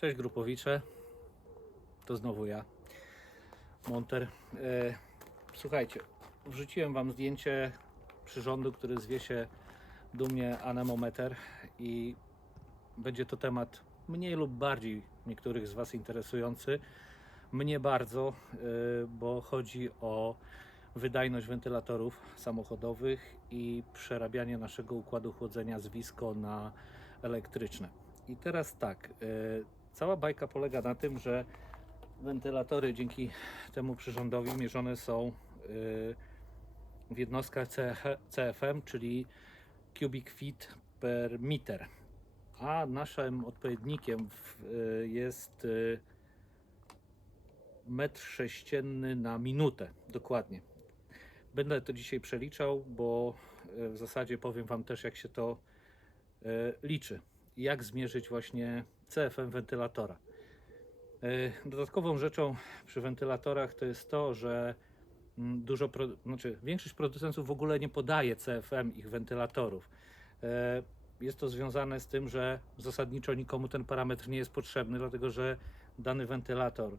Cześć grupowicze, to znowu ja, Monter. E, słuchajcie, wrzuciłem Wam zdjęcie przyrządu, który zwie się dumnie anemometer i będzie to temat mniej lub bardziej niektórych z Was interesujący. Mnie bardzo, e, bo chodzi o wydajność wentylatorów samochodowych i przerabianie naszego układu chłodzenia z wisko na elektryczne. I teraz tak, e, cała bajka polega na tym, że wentylatory dzięki temu przyrządowi mierzone są e, w jednostkach CH CFM, czyli cubic feet per meter. A naszym odpowiednikiem e, jest e, metr sześcienny na minutę, dokładnie. Będę to dzisiaj przeliczał, bo w zasadzie powiem Wam też, jak się to liczy. Jak zmierzyć właśnie CFM wentylatora. E, Dodatkową rzeczą przy wentylatorach to jest to, że mm, dużo, znaczy większość producentów w ogóle nie podaje CFM ich wentylatorów. E, Jest to związane z tym, że zasadniczo nikomu ten parametr nie jest potrzebny, dlatego że dany wentylator,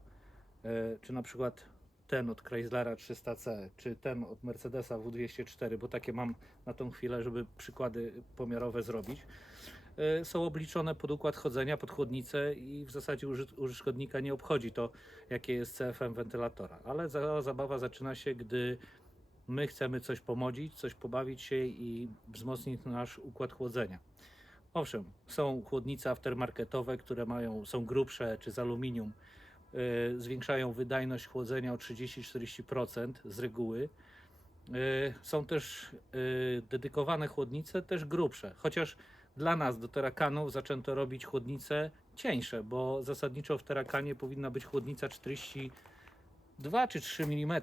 e, czy na przykład ten od Chryslera 300C, czy ten od Mercedesa W204, bo takie mam na tą chwilę, żeby przykłady pomiarowe zrobić, są obliczone pod układ chodzenia, pod chłodnicę i w zasadzie uży- użytkownika nie obchodzi to, jakie jest CFM wentylatora. Ale za, zabawa zaczyna się, gdy my chcemy coś pomodzić, coś pobawić się i wzmocnić nasz układ chłodzenia. Owszem, są chłodnice aftermarketowe, które mają, są grubsze czy z aluminium, y, zwiększają wydajność chłodzenia o 30-40% z reguły. Y, Są też y, dedykowane chłodnice, też grubsze, chociaż dla nas do terakanów zaczęto robić chłodnice cieńsze, bo zasadniczo w terakanie powinna być chłodnica 42 czy 3 mm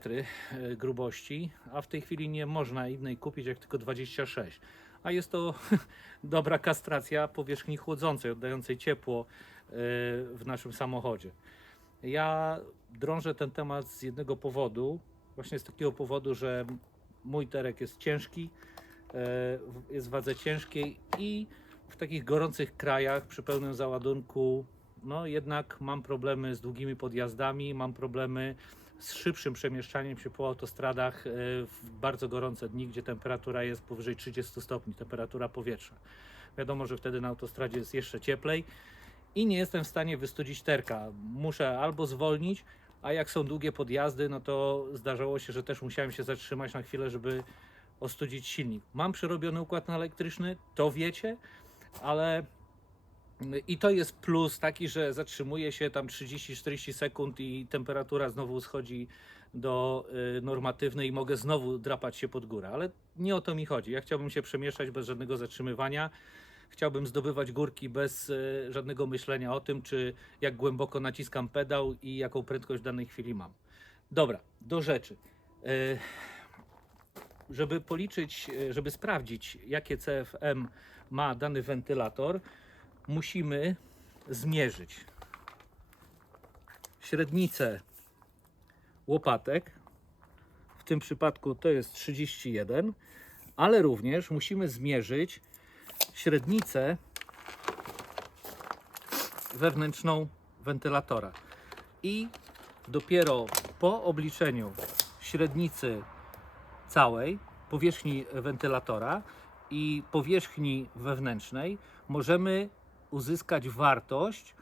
grubości, a w tej chwili nie można innej kupić jak tylko 26. A jest to dobra kastracja powierzchni chłodzącej, oddającej ciepło y, w naszym samochodzie. Ja drążę ten temat z jednego powodu, właśnie z takiego powodu, że mój terek jest ciężki, e, jest w wadze ciężkiej i w takich gorących krajach przy pełnym załadunku, no jednak mam problemy z długimi podjazdami, mam problemy z szybszym przemieszczaniem się po autostradach e, w bardzo gorące dni, gdzie temperatura jest powyżej 30 stopni, temperatura powietrza. Wiadomo, że wtedy na autostradzie jest jeszcze cieplej i nie jestem w stanie wystudzić terka. Muszę albo zwolnić, a jak są długie podjazdy, no to zdarzało się, że też musiałem się zatrzymać na chwilę, żeby ostudzić silnik. Mam przerobiony układ na elektryczny, to wiecie, ale i to jest plus taki, że zatrzymuje się tam 30-40 sekund i temperatura znowu schodzi do y, normatywnej i mogę znowu drapać się pod górę, ale nie o to mi chodzi. Ja chciałbym się przemieszczać bez żadnego zatrzymywania. Chciałbym zdobywać górki bez y, żadnego myślenia o tym, czy jak głęboko naciskam pedał i jaką prędkość w danej chwili mam. Dobra, do rzeczy. Y, żeby policzyć, żeby sprawdzić, jakie CFM ma dany wentylator, musimy zmierzyć średnicę łopatek. W tym przypadku to jest 31, ale również musimy zmierzyć średnicę wewnętrzną wentylatora. I dopiero po obliczeniu średnicy całej powierzchni wentylatora i powierzchni wewnętrznej możemy uzyskać wartość,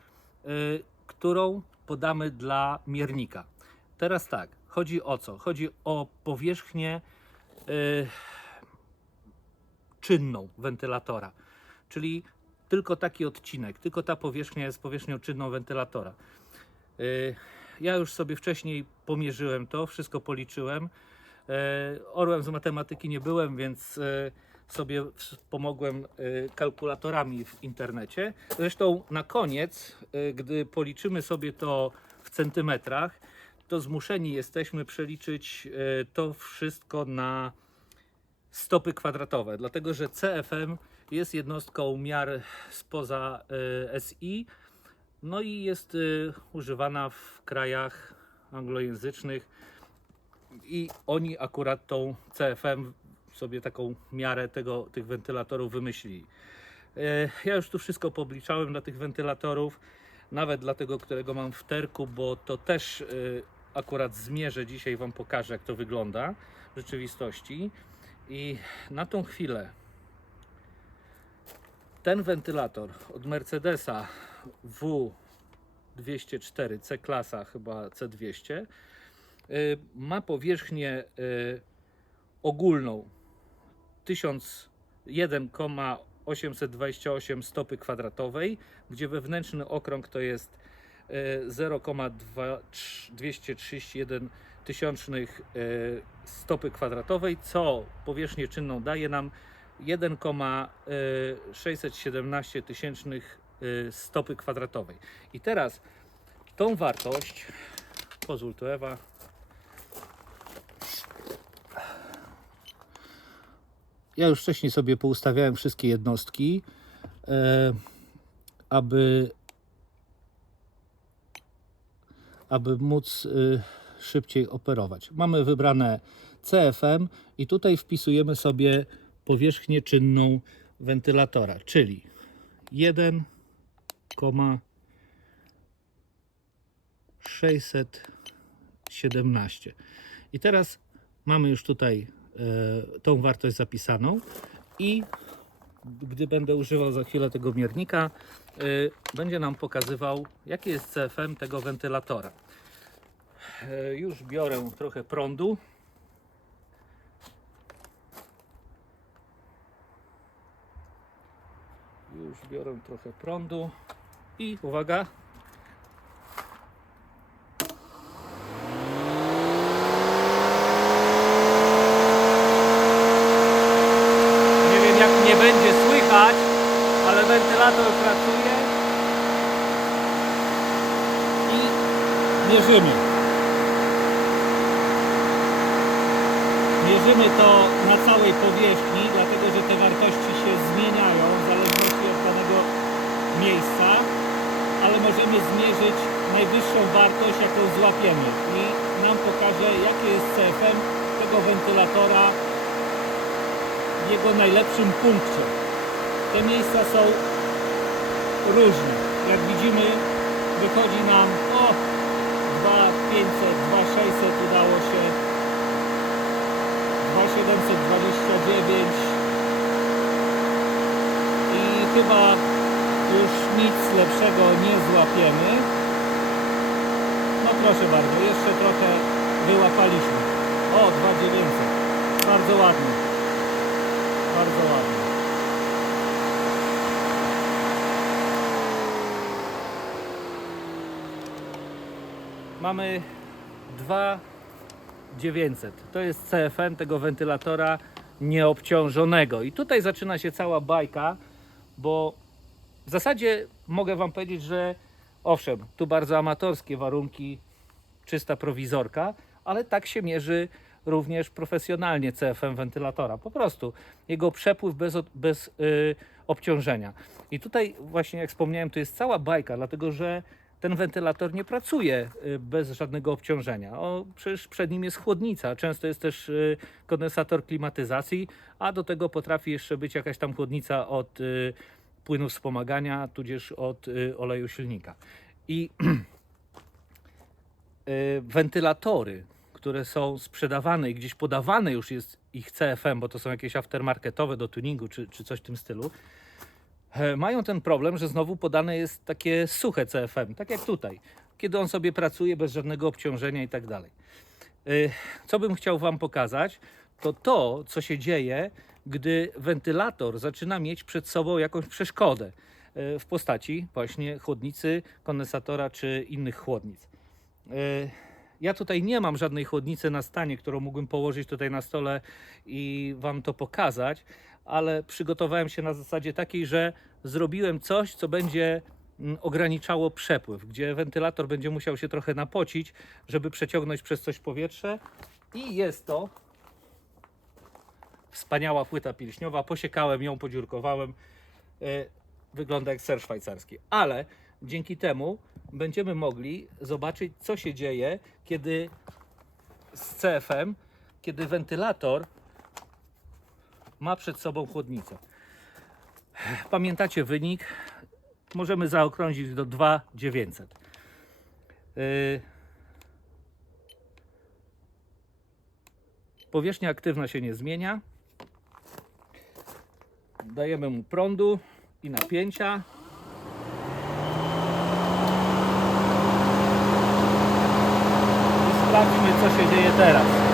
y, którą podamy dla miernika. Teraz tak, chodzi o co? Chodzi o powierzchnię y, czynną wentylatora, czyli tylko taki odcinek, tylko ta powierzchnia jest powierzchnią czynną wentylatora. Y, Ja już sobie wcześniej pomierzyłem to, wszystko policzyłem. Orłem z matematyki nie byłem, więc sobie pomogłem e, kalkulatorami w internecie. Zresztą na koniec, e, gdy policzymy sobie to w centymetrach, to zmuszeni jesteśmy przeliczyć e, to wszystko na stopy kwadratowe, dlatego że CFM jest jednostką miar spoza SI, no i jest używana w krajach anglojęzycznych i oni akurat tą CFM sobie taką miarę tego, tych wentylatorów wymyślili. E, Ja już tu wszystko pobliczałem dla tych wentylatorów. nawet dla tego, którego mam w terku, bo to też y, akurat zmierzę dzisiaj Wam pokażę, jak to wygląda w rzeczywistości. I na tą chwilę ten wentylator od Mercedesa W204 C-klasa, chyba C200, y, ma powierzchnię ogólną 1001,828 stopy kwadratowej, gdzie wewnętrzny okrąg to jest y, 0,231 tysiącznych y, stopy kwadratowej, co powierzchnię czynną daje nam 1,617 tysięcznych y, stopy kwadratowej. I teraz tą wartość, pozwól tu Ewa, ja już wcześniej sobie poustawiałem wszystkie jednostki, e, aby, aby móc y, szybciej operować. Mamy wybrane CFM i tutaj wpisujemy sobie powierzchnię czynną wentylatora, czyli 1,617. I teraz mamy już tutaj e, tą wartość zapisaną i gdy będę używał za chwilę tego miernika, y, będzie nam pokazywał, jaki jest CFM tego wentylatora. E, Już biorę trochę prądu. Już biorę trochę prądu i uwaga. Nie wiem jak mnie będzie słychać, ale wentylator pracuje i mierzymy. Mierzymy to na całej powierzchni, dlatego że te wartości się zmieniają w zależności od danego miejsca, ale możemy zmierzyć najwyższą wartość, jaką złapiemy i nam pokaże, jakie jest CFM tego wentylatora w jego najlepszym punkcie. Te miejsca są różne. Jak widzimy, wychodzi nam o 2500, 2600 udało się 2729 i chyba już nic lepszego nie złapiemy. No proszę bardzo, jeszcze trochę wyłapaliśmy. O, 2900. Bardzo ładnie. Bardzo ładnie. Mamy 2900. To jest CFM tego wentylatora nieobciążonego. I tutaj zaczyna się cała bajka, bo w zasadzie mogę Wam powiedzieć, że owszem, tu bardzo amatorskie warunki, czysta prowizorka, ale tak się mierzy również profesjonalnie CFM wentylatora. Po prostu jego przepływ bez, bez y, obciążenia. I tutaj właśnie jak wspomniałem, to jest cała bajka, dlatego że ten wentylator nie pracuje y, bez żadnego obciążenia. O, przecież przed nim jest chłodnica, często jest też y, kondensator klimatyzacji, a do tego potrafi jeszcze być jakaś tam chłodnica od y, płynu wspomagania, tudzież od oleju silnika. I wentylatory, które są sprzedawane i gdzieś podawane już jest ich CFM, bo to są jakieś aftermarketowe do tuningu czy, czy coś w tym stylu, mają ten problem, że znowu podane jest takie suche CFM, tak jak tutaj, kiedy on sobie pracuje bez żadnego obciążenia i tak dalej. Y, Co bym chciał Wam pokazać, to to, co się dzieje, gdy wentylator zaczyna mieć przed sobą jakąś przeszkodę y, w postaci właśnie chłodnicy, kondensatora czy innych chłodnic. Ja tutaj nie mam żadnej chłodnicy na stanie, którą mógłbym położyć tutaj na stole i Wam to pokazać, ale przygotowałem się na zasadzie takiej, że zrobiłem coś, co będzie mm, ograniczało przepływ, gdzie wentylator będzie musiał się trochę napocić, żeby przeciągnąć przez coś powietrze. I jest to wspaniała płyta pilśniowa, posiekałem ją, podziurkowałem, E, wygląda jak ser szwajcarski, ale dzięki temu będziemy mogli zobaczyć, co się dzieje, kiedy z CFM, kiedy wentylator ma przed sobą chłodnicę. Pamiętacie wynik? możemy zaokrążyć do 2900. Yy, Powierzchnia aktywna się nie zmienia. Dajemy mu prądu i napięcia. I sprawdźmy, co się dzieje teraz.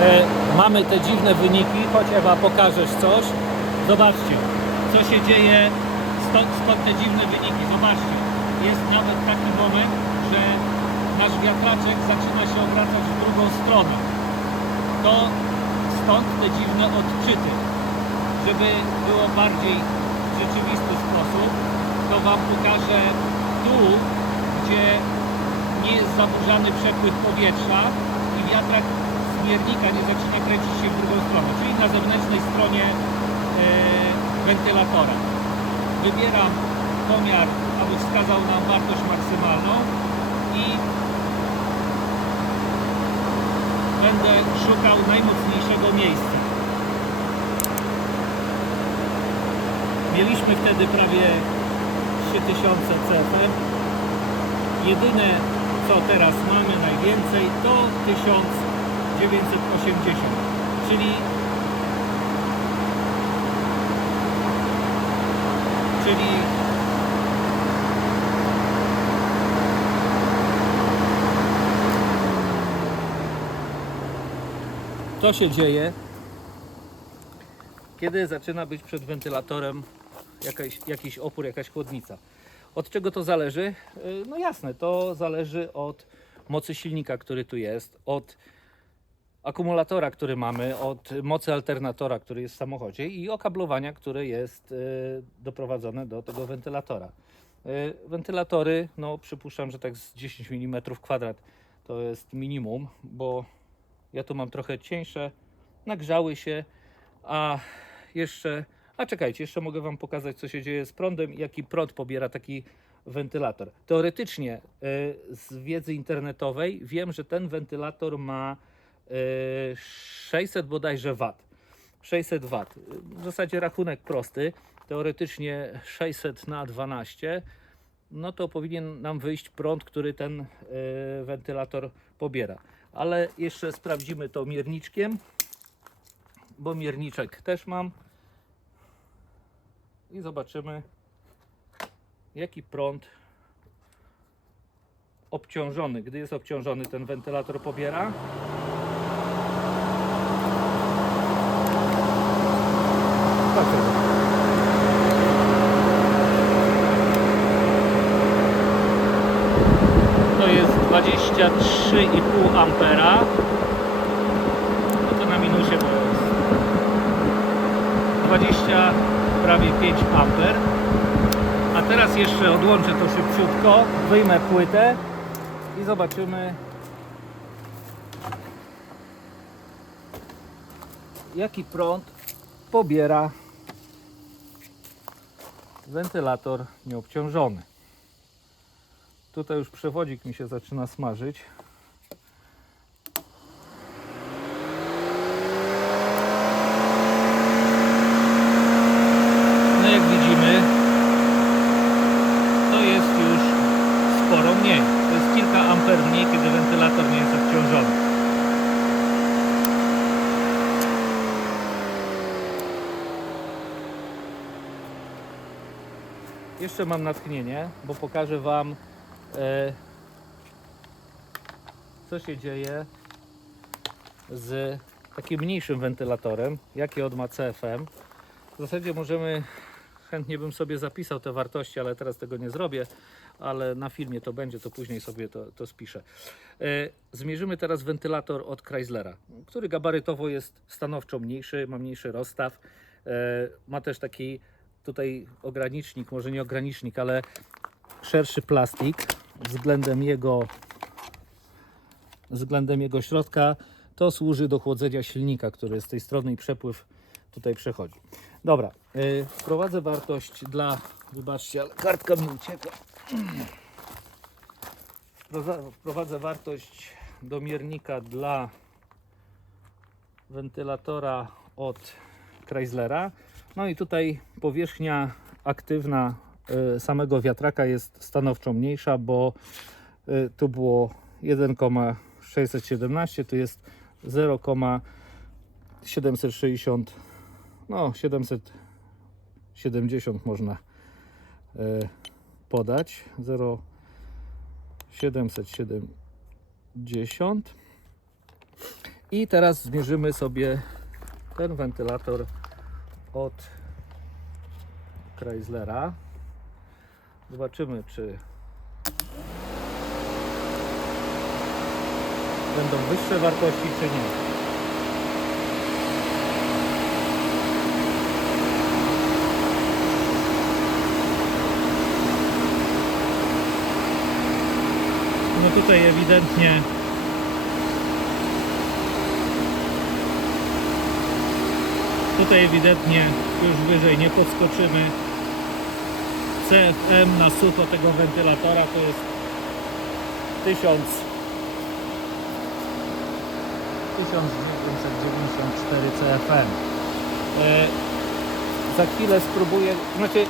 E, mamy te dziwne wyniki, choć Ewa pokażesz coś. Zobaczcie, co się dzieje, stąd, skąd te dziwne wyniki. Zobaczcie, jest nawet taki moment, że nasz wiatraczek zaczyna się obracać w drugą stronę. To stąd te dziwne odczyty. Żeby było bardziej rzeczywisty sposób, to Wam pokażę tu, gdzie nie jest zaburzany przepływ powietrza i wiatrak miernika nie zaczyna kręcić się w drugą stronę, czyli na zewnętrznej stronie e, wentylatora. Wybieram pomiar, aby wskazał nam wartość maksymalną i będę szukał najmocniejszego miejsca. Mieliśmy wtedy prawie 3000 CFM. Jedyne co teraz mamy najwięcej to 1980, czyli czyli to się dzieje kiedy zaczyna być przed wentylatorem jakaś, jakiś opór, jakaś chłodnica. Od czego to zależy? Yy, No jasne, to zależy od mocy silnika, który tu jest, od akumulatora, który mamy, od mocy alternatora, który jest w samochodzie i okablowania, które jest yy, doprowadzone do tego wentylatora. Yy, Wentylatory, no przypuszczam, że tak z 10 mm kwadrat to jest minimum, bo ja tu mam trochę cieńsze, nagrzały się, a jeszcze, a czekajcie, jeszcze mogę Wam pokazać, co się dzieje z prądem jaki prąd pobiera taki wentylator. Teoretycznie y, z wiedzy internetowej wiem, że ten wentylator ma 600 bodajże wat. 600 wat. W zasadzie rachunek prosty. Teoretycznie 600 na 12 no to powinien nam wyjść prąd, który ten y, wentylator pobiera. Ale jeszcze sprawdzimy to mierniczkiem, bo mierniczek też mam. I zobaczymy, jaki prąd obciążony, gdy jest obciążony, ten wentylator pobiera. Zobaczymy. To jest 23,5 ampera. No to na minusie to jest 20, prawie 5 amper. A teraz jeszcze odłączę to szybciutko, wyjmę płytę i zobaczymy jaki prąd pobiera wentylator nieobciążony. Tutaj już przewodzik mi się zaczyna smażyć. No jak widzimy, to jest już sporo mniej. To jest kilka amper mniej, kiedy wentylator nie jest obciążony. Jeszcze mam natchnienie, bo pokażę Wam co się dzieje z takim mniejszym wentylatorem, jaki on ma CFM. W zasadzie możemy, chętnie bym sobie zapisał te wartości, ale teraz tego nie zrobię, ale na filmie to będzie, to później sobie to, to spiszę. E, Zmierzymy teraz wentylator od Chryslera, który gabarytowo jest stanowczo mniejszy, ma mniejszy rozstaw. E, Ma też taki tutaj ogranicznik, może nie ogranicznik, ale szerszy plastik względem jego względem jego środka To służy do chłodzenia silnika, który z tej strony i przepływ tutaj przechodzi. Dobra, yy, wprowadzę wartość dla, wybaczcie, ale kartka mi ucieka. Wprowadzę wartość do miernika dla wentylatora od Chryslera. No i tutaj powierzchnia aktywna samego wiatraka jest stanowczo mniejsza, bo y, tu było 1,617, tu jest 0,760, no 770 można y, podać. 0,770 i teraz zmierzymy sobie ten wentylator od Chryslera. Zobaczymy, czy będą wyższe wartości, czy nie. No tutaj ewidentnie Tutaj ewidentnie już wyżej nie podskoczymy. CFM na sucho tego wentylatora to jest 1000 1994 CFM. E, za chwilę spróbuję, znaczy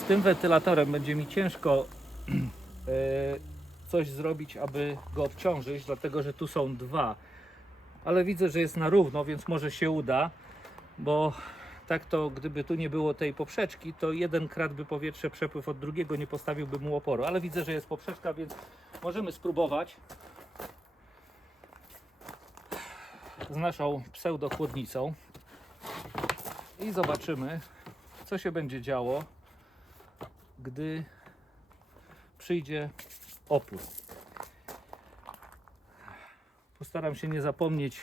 z tym wentylatorem będzie mi ciężko e, coś zrobić, aby go obciążyć, dlatego że tu są dwa ale widzę, że jest na równo, więc może się uda, bo tak to gdyby tu nie było tej poprzeczki, to jeden kradłby powietrze przepływ od drugiego, nie postawiłby mu oporu, ale widzę, że jest poprzeczka, więc możemy spróbować z naszą pseudochłodnicą i zobaczymy, co się będzie działo, gdy przyjdzie opór. Postaram się nie zapomnieć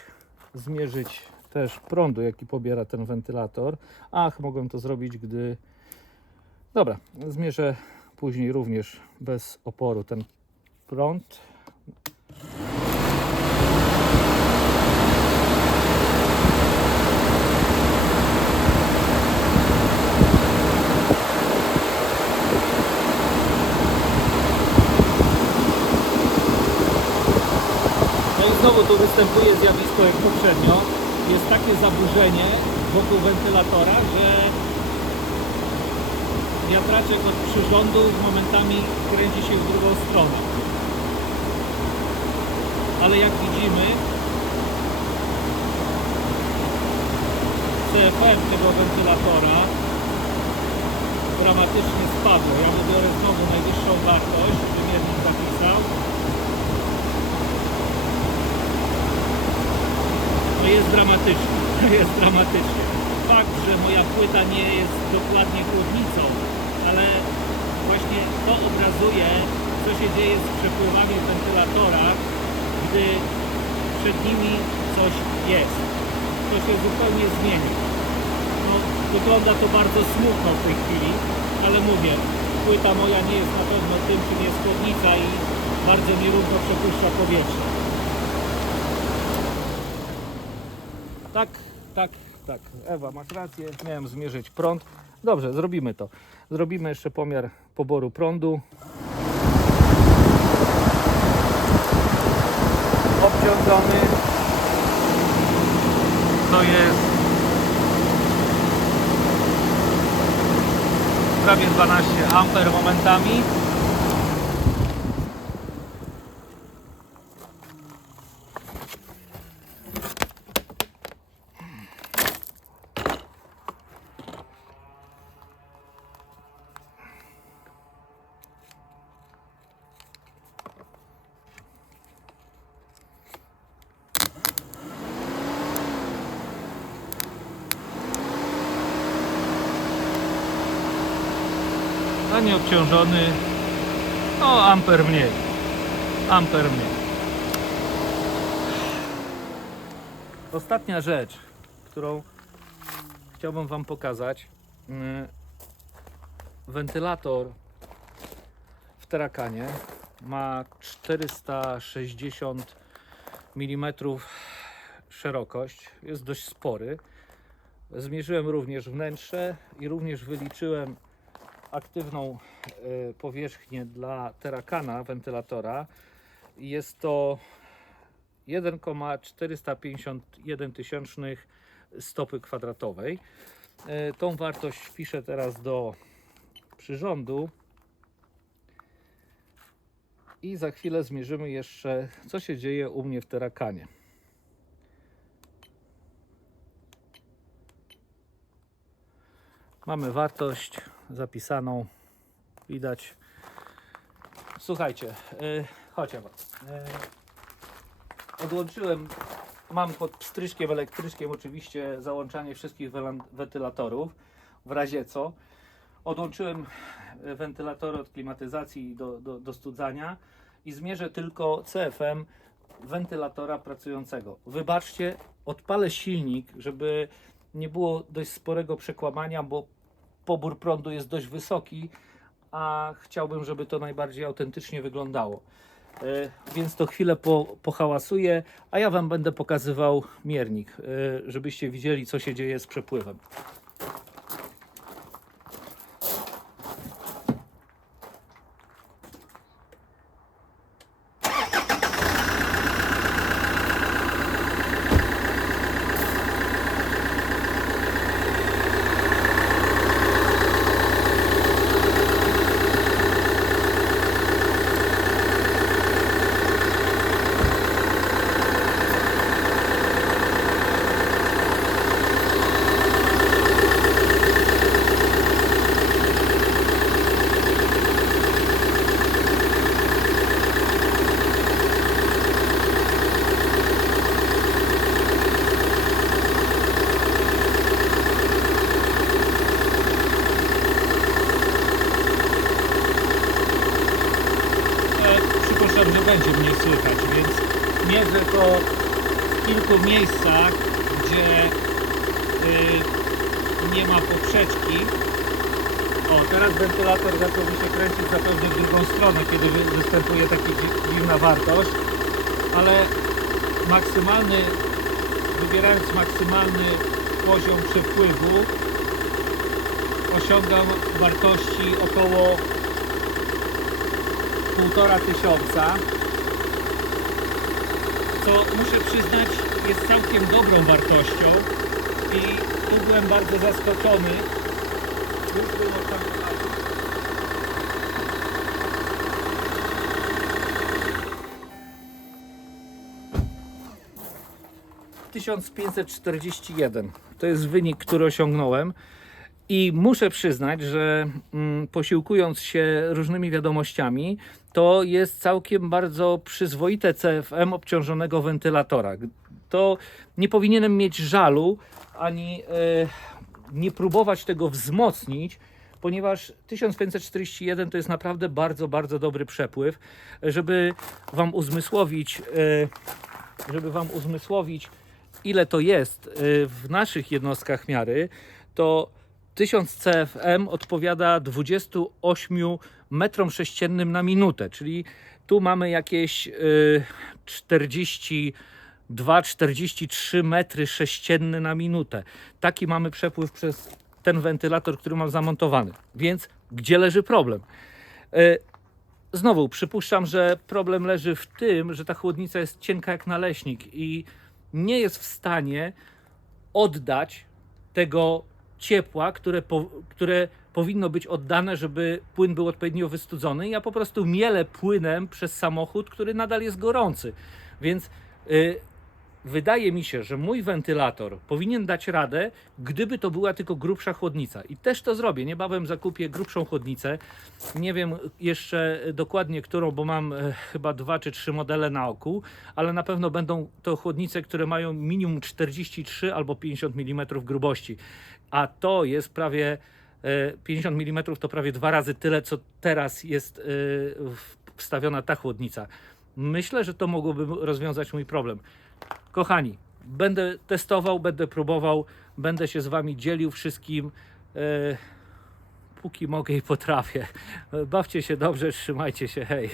zmierzyć też prądu, jaki pobiera ten wentylator. Ach, mogłem to zrobić, gdy. Dobra, zmierzę później również bez oporu ten prąd. No i znowu tu występuje zjawisko jak poprzednio. Jest takie zaburzenie wokół wentylatora, że wiatraczek od przyrządu momentami kręci się w drugą stronę. Ale jak widzimy, CFM tego wentylatora dramatycznie spadło. Ja wybiorę znowu najwyższą wartość, wymiernik zapisał. No jest dramatycznie, jest dramatycznie. Fakt, że moja płyta nie jest dokładnie chłodnicą, ale właśnie to obrazuje, co się dzieje z przepływami wentylatora, gdy przed nimi coś jest. To się zupełnie zmieni. No, wygląda to bardzo smutno w tej chwili, ale mówię, płyta moja nie jest na pewno tym, czym jest chłodnica i bardzo nierówno przepuszcza powietrze. Tak, tak, tak. Ewa, masz rację. Miałem zmierzyć prąd. Dobrze, zrobimy to. Zrobimy jeszcze pomiar poboru prądu. Obciążony. To jest prawie 12 amper momentami. A nieobciążony no amper mniej. Amper mniej. Ostatnia rzecz którą chciałbym wam pokazać. Mm, wentylator w Terakanie ma 460 mm szerokość, jest dość spory. Zmierzyłem również wnętrze i również wyliczyłem aktywną e, powierzchnię dla terakana wentylatora. Jest to 1,451 tysięcznych stopy kwadratowej. E, Tą wartość wpiszę teraz do przyrządu i za chwilę zmierzymy jeszcze, co się dzieje u mnie w terakanie. Mamy wartość zapisaną. Widać. Słuchajcie, yy, chodź. Yy, odłączyłem, mam pod pstryczkiem elektryczkiem oczywiście załączanie wszystkich wentylatorów, w razie co. Odłączyłem e, wentylatory od klimatyzacji do, do, do studzania i zmierzę tylko CFM wentylatora pracującego. Wybaczcie, odpalę silnik, żeby nie było dość sporego przekłamania, bo pobór prądu jest dość wysoki, a chciałbym, żeby to najbardziej autentycznie wyglądało. E, Więc to chwilę po, pohałasuję, a ja Wam będę pokazywał miernik, e, żebyście widzieli, co się dzieje z przepływem. występuje taka dziwna wartość, ale maksymalny, wybierając maksymalny poziom przepływu osiągam wartości około 1500 tysiąca co muszę przyznać jest całkiem dobrą wartością i tu byłem bardzo zaskoczony już było tak 1541 to jest wynik, który osiągnąłem. I muszę przyznać, że mm, posiłkując się różnymi wiadomościami, to jest całkiem bardzo przyzwoite CFM obciążonego wentylatora. To nie powinienem mieć żalu ani e, nie próbować tego wzmocnić, ponieważ 1541 to jest naprawdę bardzo, bardzo dobry przepływ. Żeby Wam uzmysłowić, e, żeby Wam uzmysłowić, ile to jest e, w naszych jednostkach miary, to 1000 CFM odpowiada 28 metrom sześciennym na minutę, czyli tu mamy jakieś y, 42-43 metry sześcienne na minutę. Taki mamy przepływ przez ten wentylator, który mam zamontowany. Więc gdzie leży problem? Y, Znowu przypuszczam, że problem leży w tym, że ta chłodnica jest cienka jak naleśnik i nie jest w stanie oddać tego ciepła, które, po, które powinno być oddane, żeby płyn był odpowiednio wystudzony. Ja po prostu mielę płynem przez samochód, który nadal jest gorący. Więc y, wydaje mi się, że mój wentylator powinien dać radę, gdyby to była tylko grubsza chłodnica. I też to zrobię. Niebawem zakupię grubszą chłodnicę. Nie wiem jeszcze dokładnie którą, bo mam e, chyba dwa czy trzy modele na oku, ale na pewno będą to chłodnice, które mają minimum 43 albo 50 mm grubości. A to jest prawie e, 50 mm to prawie dwa razy tyle, co teraz jest e, wstawiona ta chłodnica. Myślę, że to mogłoby rozwiązać mój problem. Kochani, będę testował, będę próbował, będę się z Wami dzielił wszystkim, e, póki mogę i potrafię. Bawcie się dobrze, trzymajcie się, hej.